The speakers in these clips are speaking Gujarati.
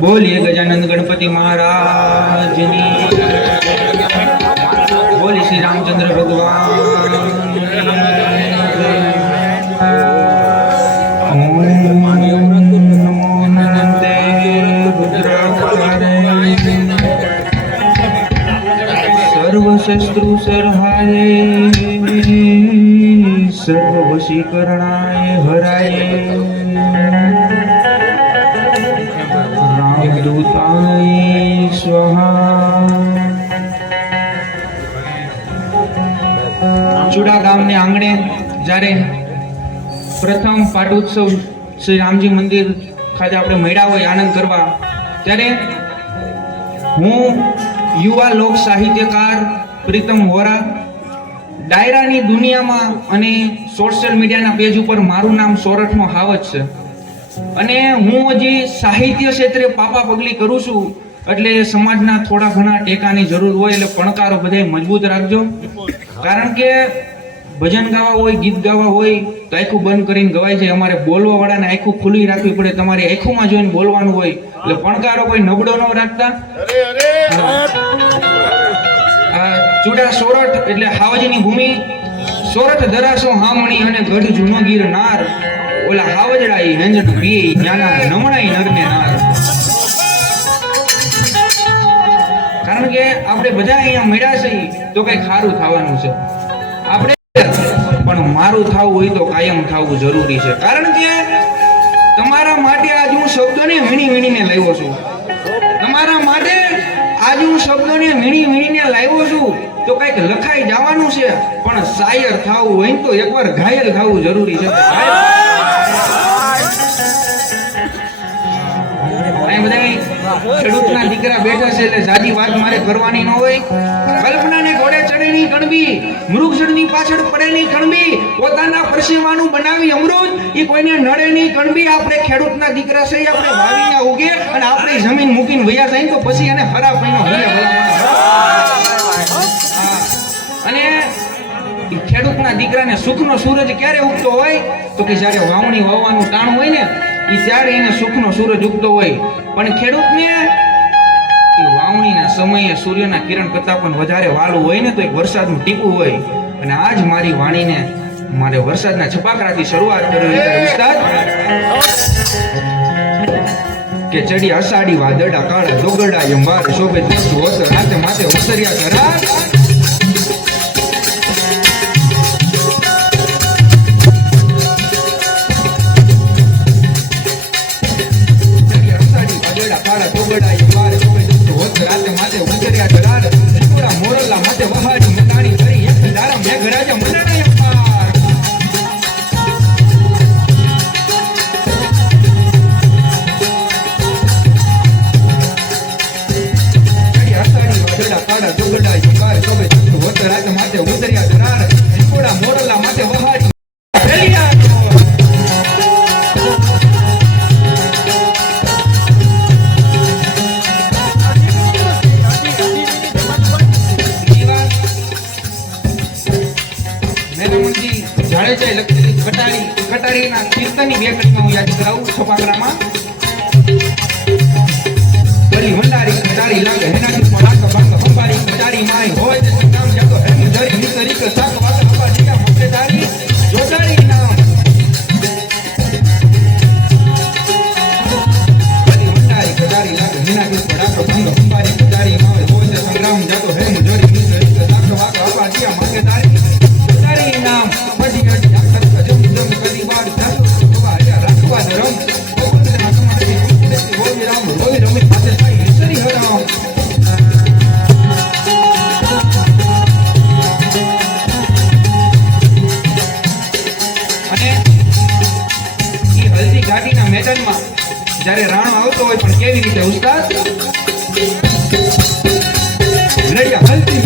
बोलिए गजानंद गणपति महाराज बोलिए श्री रामचंद्र भगवान। सर्वशत्रु सर्वशी करणाय આંગણે જ્યારે પ્રથમ પાટોત્સવ શ્રી રામજી મંદિર ખાતે આપણે મળ્યા હોય આનંદ કરવા, ત્યારે હું યુવા લોક સાહિત્યકાર પ્રીતમ વોરા ડાયરાની દુનિયામાં અને સોશિયલ મીડિયાના પેજ ઉપર મારું નામ સોરઠનો હાવત છે. અને હું હજી સાહિત્ય ક્ષેત્રે પાપા પગલી કરું છું, એટલે સમાજના થોડા ઘણા ટેકાની જરૂર હોય એટલે પણકારો બધાય મજબૂત રાખજો. કારણ કે ભજન ગાવા હોય ગીત ગાવા હોય તો આખું બંધ કરીને ગવાય છે. અમારે બોલવા વાળાને આખું ખુલ્લી રાખવી પડે. તમારી આખુંમાં જોઈને બોલવાનું હોય. એટલે પણકારો કોઈ નબળો ન રાખતા. ચૂડા સોરઠ એટલે હાવજની ભૂમિ. સોરઠ ધરાસો હામણી અને ગઢ જૂનો ગીર નાર. ઓલા હાવજડા ઈ હેંજણ પીએ જ્ઞાના નમણાઈ નરને નાર. કારણ કે આપણે બધા અહીંયા મળ્યા છે તો કઈ ખારું થવાનું છે. મારું થવું હોય તો કાયમ થવું જરૂરી છે. કારણ કે તમારા માટે આજ હું શબ્દોને વીણી વીણીને લાવ્યો છું. તમારા માટે આજ હું શબ્દોને વીણી વીણીને લાવ્યો છું તો કંઈક લખાઈ જવાનું છે, પણ શાયર થવું હોય તો એકવાર ઘાયલ થવું જરૂરી છે. ખેડૂતના દીકરા બેઠા છે એટલે સાદી વાત મારે કરવાની ન હોય. કલ્પનાને ઘોડે મૃગજળની પાછળ પડેલી કણબી પોતાના પરસેવાનું બનાવી અમૃત, એ કોઈને નડેની કણબી આપણે ખેડૂતના દીકરા છે આપણે વાવીને ઉગે અને આપણે જમીન મૂકીને વૈયા જાય. તો પછી એને ખરાબ ભૂલ્યા અને ખેડૂતના દીકરાને સુખનો સૂરજ ક્યારે ઉગતો હોય? તો કે જ્યારે વાવણી વાવવાનું ટાણું હોય ને એ ત્યારે એને સુખનો સૂરજ ઉગતો હોય. પણ ખેડૂતને વાવણીના સમયે સૂર્યના કિરણ કરતાં પણ વધારે વાલું હોય ને તો એક વરસાદનું ટીપું હોય. અને આજ મારી વાણીને મારે વરસાદના છપાકરાથી શરૂઆત કરવી કે ચડી અષાઢી વાદળા કાળા દોગડા વાર શોભે દેશું હોત રાતે માથે ઉતર્યા કરા કટારીના કીર્તનની બે કડીમાં હું યાદ કરાવું છપાકરામાં. બલી ભંડારી કટારી લાગે હેનાથી જ્યારે રાણો આવતો હોય પણ કેવી રીતે ઉસ્તાદ? રૈયા હલ્દી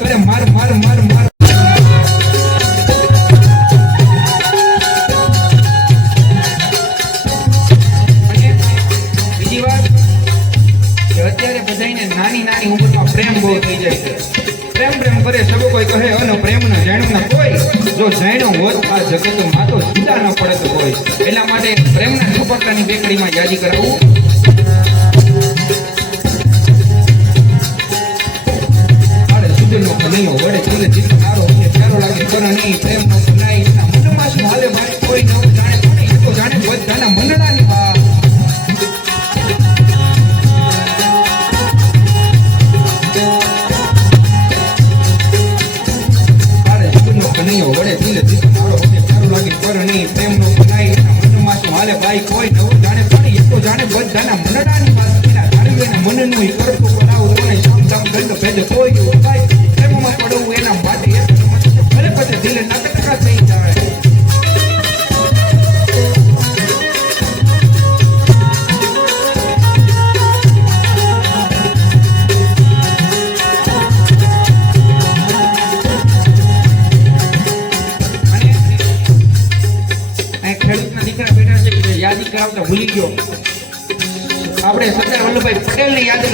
કરે માર માર માર માર બીજી વાત કે અત્યારે બધાયને નાની નાની ઉંમરમાં પ્રેમ બહુ થઈ જાય પ્રેમ પ્રેમ કરે સબો કોઈ કહે, અનો પ્રેમ ન જાણ્યું ના કોઈ. જો જાણ્યો હોત, આ જગતમાં તો જુદા ન પડત હોય. એટલા માટે પ્રેમના ઝપકતાની બેકડીમાં યાદી કરાવવું Hoy cuerpo parado, no le están dando el pelo pollo.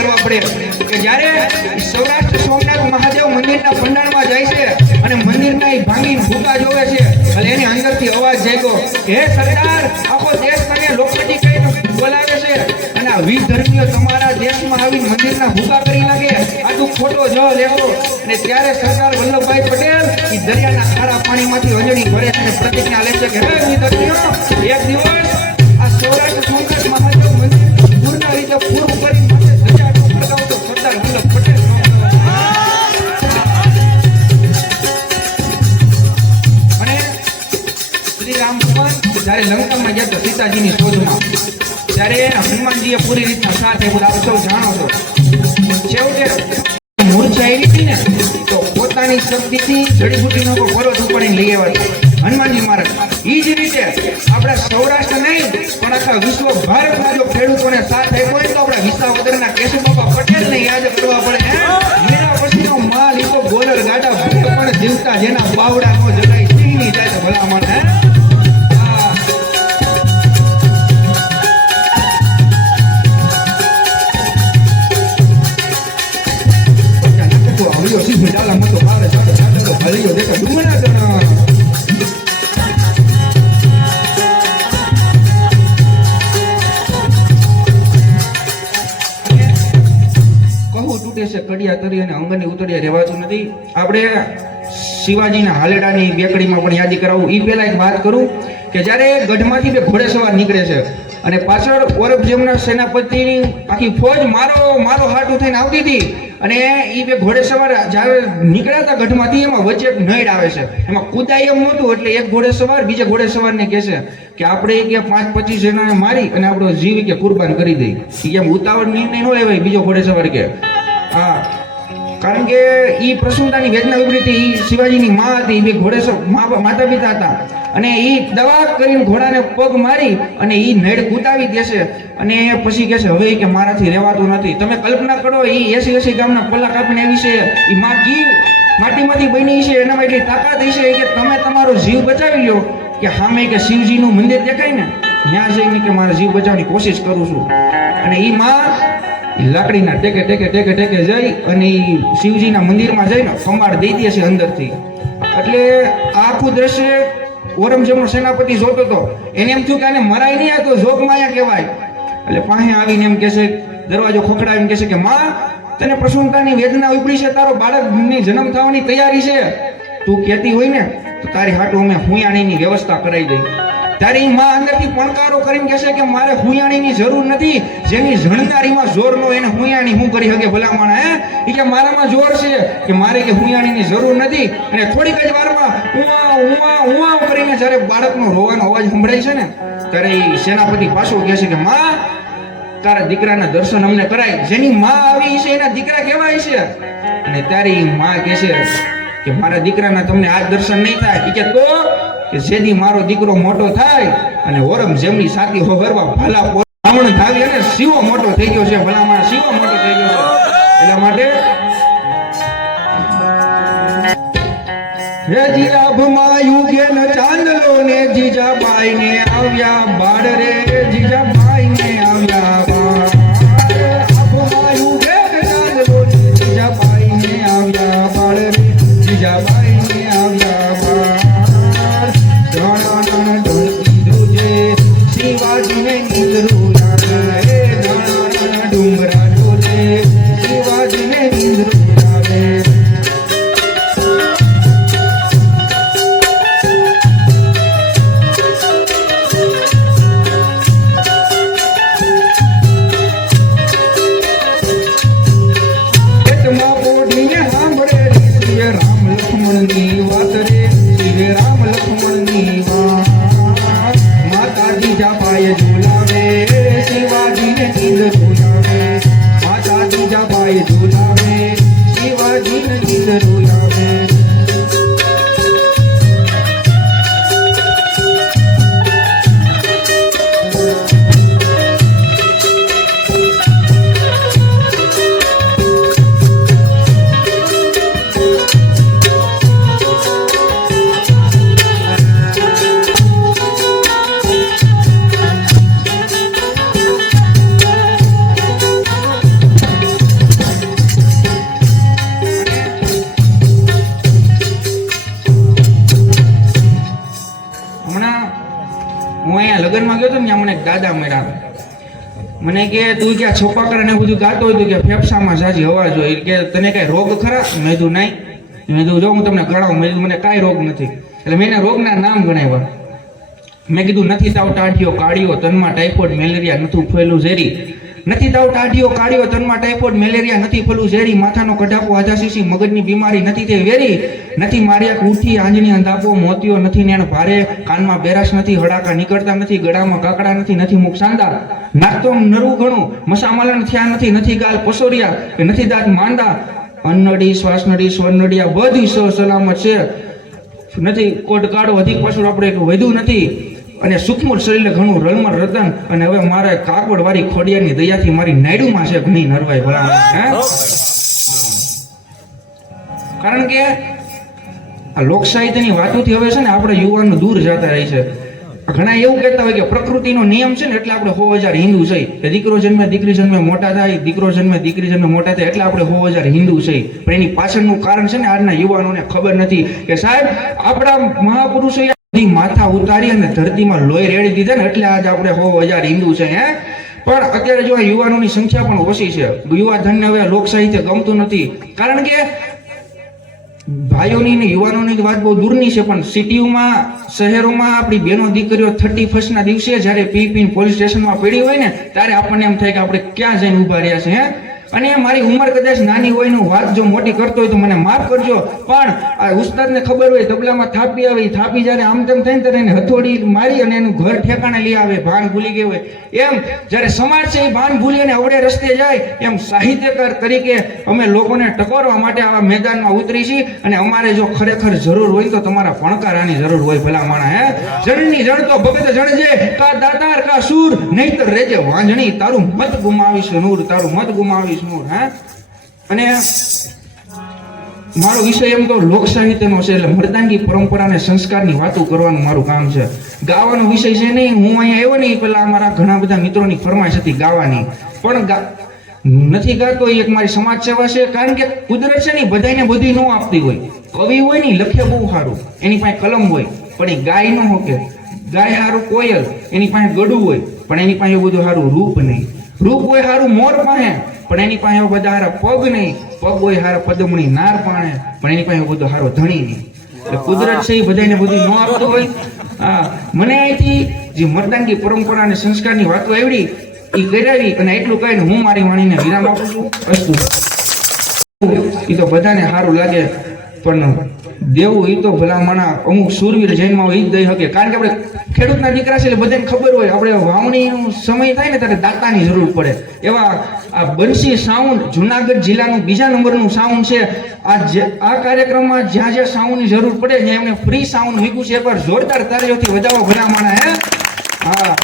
કરવા પડે. કે જ્યારે સૌરાષ્ટ્ર સોમનાથ મહાદેવ મંદિરના પંડાળમાં જાય છે અને મંદિરના એ ભાંગીને ભૂકા જોવે છે એટલે એની અંદરથી અવાજ જાગ્યો, હે સરદાર, આખો દેશ તને લોકપતિ કહીને બોલાવે છે. અને આ વીર ધર્મીઓ તમારા દેશમાં આવી મંદિરના ભૂકા કરી નાખે આ તું ખોટો જ લેવો અને ત્યારે સરદાર વલ્લભભાઈ પટેલ એ દરિયાના ખારા પાણીમાંથી વજણી ભરે અને પ્રતિજ્ઞા લે છે કે, હે વીર ધર્મીઓ, એક દિવસ આ સૌરાષ્ટ્ર સોમનાથ મહાદેવ મંદિર પૂર્ણ રીતે પૂરું જ્યારે લંકામાં ગયા તો સીતાજીની શોધમાં ત્યારે હનુમાનજીએ પૂરી રીતના સાથ એવું આપ સૌ જાણો છો. છેવટે મૂર્છા આવી હતી ને, તો પોતાની શક્તિથી જડીબુટીનો કોઈ પર્વત ઉપાડીને લઈ આવ્યા હનુમાનજી મહારાજ એ જ રીતે આપણા સૌરાષ્ટ્ર નહીં, પણ આખા વિશ્વ ભારતમાં જો ખેડૂતોને સાથ આપ્યો હોય તો આપણા વિસાવદરના કેશુબાબા પટેલને યાદ કરવા પડે તૂટે છે કડિયા તરી અને અંગની ઉતરિયા રહેવાતું નથી. આપણે શિવાજીના હાલેડાની બેકડીમાં પણ યાદી કરાવું. એ પહેલાં એક વાત કરું કે જ્યારે ગઢમાંથી બે ઘોડેસવાર નીકળે છે અને પાછળ ઔરંગઝેબના સેનાપતિની આખી ફોજ મારો મારો હાટું થઈને આવતી હતી અને એ બે ઘોડે સવાર જ્યારે નીકળ્યા હતા ગઢમાંથી, એમાં વચ્ચે એક નળ આવે છે. એમાં કુદાય એમ નહોતું, એટલે એક ઘોડે સવાર બીજા ઘોડે સવારને કહે છે કે આપણે કે પાંચ પચીસ જણાને મારી અને આપણો જીવ કે કુરબાન કરી દઈ એમ ઉતાવળ નિર્ણય ન લેવાય, બીજો ઘોડે સવાર કે. કારણ કે એ પ્રસન્નતાની વેદના હતી, ઈ શિવાજીની મા હતી બે ઘોડેસર માતા પિતા હતા. અને એ દવા કરીને ઘોડાને પગ મારી અને એ નળ કૂતાવી દેશે અને પછી કહે છે હવે કે મારાથી રહેવાતું નથી. તમે કલ્પના કરો એ એસી એસી ગામના પલ્લા કાપીને આવી છે એ મા કી માટીમાંથી બની છે એનામાં એટલી તાકાત હશે કે તમે તમારો જીવ બચાવી લો. કે સામે કે શિવજીનું મંદિર દેખાય ને, ત્યાં જઈને કે મારા જીવ બચાવવાની કોશિશ કરું છું. અને એ માં લાકડીના ટેકે ટેકે ટેકે ટેકે જઈ અને શિવજીના મંદિરમાં જઈને કમાડ દઈ દે છે અંદરથી. એટલે આખું દ્રશ્ય ઓરમજમો સેનાપતિ જોતો હતો એને એમ થયું કે આને મરાય નહીં આ તો જોગ માયા કહેવાય. એટલે પાસે આવીને એમ કહેશે, દરવાજો ખખડાવીને કહેશે કે, માં, તને પ્રસન્નતાની વેદના ઉપડી છે, તારો બાળકની જન્મ થવાની તૈયારી છે. તું કહેતી હોય ને, તો તારી હાટું અમે હુંયાણીની વ્યવસ્થા કરાવી દઈ. ત્યારે ઈ માં અંદરથી પણકારો કરીને કહેશે કે મારે હુયાણીની જરૂર નથી, જેની જણકારીમાં જોર નો એને હુયાણી હું કરી શકે ભલામણ, હે? એ કે મારામાં જોર છે કે મારે કે હુંયાણીની જરૂર નથી. અને થોડીક જ વારમાં ઉવા ઉવા ઉવા કરીને જ્યારે બાળકનો રોવાનો અવાજ સંભળાય છે ને, ત્યારે એ સેનાપતિ પાછો કહે છે કે, માં, તારા દીકરાના દર્શન અમને કરાય. જેની માં આવી છે એના દીકરા કેવાય છે. અને ત્યારે એ માં કહે છે કે, મારા દીકરાના તમને આ દર્શન નહીં થાય. કે, તો કે જેદી મારો દીકરો મોટો થાય અને ઔરંગઝેબની સાથી હોવરવા ભલા બ્રાહ્મણ ધાવી અને શિવો મોટો થઈ ગયો છે ભલા માણસ શિવો મોટો થઈ ગયો છે. એટલા માટે હે જીરાભમાં યુગે ન ચાંદલો ને જીજાબાઈ ને આવ્યા બાળ રે જીજાબાઈ દાદા મળ્યા. મને કે, તું ક્યાં છોપાકર ને બધું ગાતો હતું કે ફેફસામાં જાજી હવા હોય. કે, તને કઈ રોગ ખરા? મેં કીધું, નહીં. મેં કીધું, જો હું તમને ગણાવું મેં મને કાંઈ રોગ નથી. એટલે મેં એને રોગના નામ ગણાવ્યા. મેં કીધું, નથી તાવ ટાઢિયો કાળિયો તનમાં ટાઇફોઇડ મેલેરિયા નથી ફેલું ઝેરી. નથી તાવ ટાઢીઓ કાળિયો તનમાં ટાઇફોઇડ મેલેરિયા નથી પેલું ઝેરી, માથાનો કઢાપો આજાશીશી મગજની બીમારી નથી, તે વેરી. નથી માર્યા ઉઠી આંજણી અંધાપો, મોતીઓ નથી, નેણ ભારે. કાનમાં બેરાશ નથી, હડાકા નીકળતા નથી, ગળામાં કાકડા નથી નથી મુખ શાનદાર નાખતો નરવું ઘણું, મસામલન થયા નથી નથી ગાલ પસોરિયા, નથી દાંત માંડા અન્નડી, શ્વાસનડી, સ્વરનડિયા આ બધી સલામત છે. નથી કોટ કાઢો, અધિક પાછળ આપણે વધુ નથી. અને સુખમૂળ શરીરને ઘણું રણમાં રતન અને હવે મારે કાગળ વાળી ખોડિયાની દયાથી મારી નાયડુમાં છે ઘણી નરવાઈ ભલા કારણ કે આ લોક સાહિત્યની વાતોથી હવે છે ને આપણે યુવાનો દૂર જતા રહી છે. ઘણા એવું કહેતા હોય કે પ્રકૃતિનો નિયમ છે ને એટલે આપણે સો હજાર હિન્દુ છે. કે દીકરો જન્મે દીકરી જન્મે મોટા થાય દીકરો જન્મે દીકરી જન્મે મોટા થાય એટલે આપણે સો હજાર હિન્દુ છે. પણ એની પાછળનું કારણ છે ને આજના યુવાનોને ખબર નથી કે સાહેબ આપણા મહાપુરુષો માથા ઉતારી અને ધરતીમાં લોહી રેડી દીધા ને એટલે આજે આપણે હો હજાર હિન્દુ છે, હે? પણ અત્યારે જો યુવાનોની સંખ્યા પણ ઓછી છે. યુવા ધનને હવે લોકસાહિત્ય ગમતું નથી. કારણ કે ભાઈઓની ને યુવાનોની વાત બહુ દૂરની છે, પણ સિટીઓમાં, શહેરોમાં આપણી બેનો દીકરીઓ થર્ટી ફર્સ્ટના દિવસે જ્યારે પી પીને પોલીસ સ્ટેશનમાં પડી હોય ને, ત્યારે આપણને એમ થાય કે આપણે ક્યાં જઈને ઊભા રહ્યા છે, હે? અને મારી ઉંમર કદાચ નાની હોયનું વાત જો મોટી કરતો હોય તો મને માફ કરજો. પણ આ ઉસ્તાદને ખબર હોય તબલામાં થાપી આવે થાપી જ્યારે આમ તેમ થઈને ત્યારે એને હથોડી મારી અને એનું ઘર ઠેકાણે લઈ આવે, ભાન ભૂલી ગયું હોય. એમ જ્યારે સમાજ છે એ ભાન ભૂલી અને અવડે રસ્તે જાય, એમ સાહિત્યકાર તરીકે અમે લોકોને ટકોરવા માટે આવા મેદાનમાં ઉતરી છીએ. અને અમારે જો ખરેખર જરૂર હોય તો તમારા ફણકારાની જરૂર હોય ભલા માણા હે? જણની જણ તો ભગત જણજે કા દાતાર, કા સૂર, નહીતર રેજે વાંજણી, તારું મત ગુમાવીશ, નૂર, તારું મત ગુમાવીશ. નૂર હા? અને મારો વિષય એમ તો લોક સાહિત્યનો છે એટલે મર્દાંગી પરંપરા અને સંસ્કારની વાતો કરવાનું મારું કામ છે. ગાવાનો વિષય છે નહીં, હું અહીંયા આવ્યો નહીં, પેલા અમારા ઘણા બધા મિત્રોની ફરમાઈશ હતી ગાવાની. પણ નથી ગાતો એક મારી સમાજ સેવા છે, કારણ કે કુદરત છે ને બધાને બધી ન આપતી હોય. કવિ હોય ને લખે બહુ સારું. એની પાસે કલમ હોય, પણ એ ગાય ન હોકે. ગાય સારું કોયલ, એની પાસે ગડું હોય, પણ એની પાસે બધું સારું રૂપ નહીં. રૂપ હોય સારું મોર પાસે પણ એની પાસે બધા હારા પગ નહીં. પગ હોય હારા પદમણી નાર પાણે પણ એની પાસે બધો હારો ધણી નહીં. એટલે કુદરત છે એ બધાને બધું ન આપતું હોય. હા મને અહીંથી જે મર્દાંગી પરંપરા અને સંસ્કારની વાતો આવડી એ કરાવી અને એટલું કહીને હું મારી વાણીને વિરામ આપું છું. અસ્તુ. એ તો બધાને સારું લાગે પણ દેવું એ તો ભલામણા. અમુક સુરવીર જૈનમાં એ જ દઈ શકે. કારણ કે આપણે ખેડૂતના દીકરા છે એટલે બધાને ખબર હોય. આપણે વાવણીનો સમય થાય ને ત્યારે દાતાની જરૂર પડે. એવા આ બંસી સાઉન્ડ, જુનાગઢ જિલ્લાનું બીજા નંબરનું સાઉન્ડ છે. આ જે, આ કાર્યક્રમમાં જ્યાં જ્યાં સાઉન્ડની જરૂર પડે ત્યાં એમને ફ્રી સાઉન્ડ વીકું છે. એકવાર જોરદાર તારીઓથી વધાવો ભલામણા, હે? હા.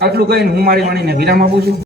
આટલું કહીને હું મારી વાણીને વિરામ આપું છું.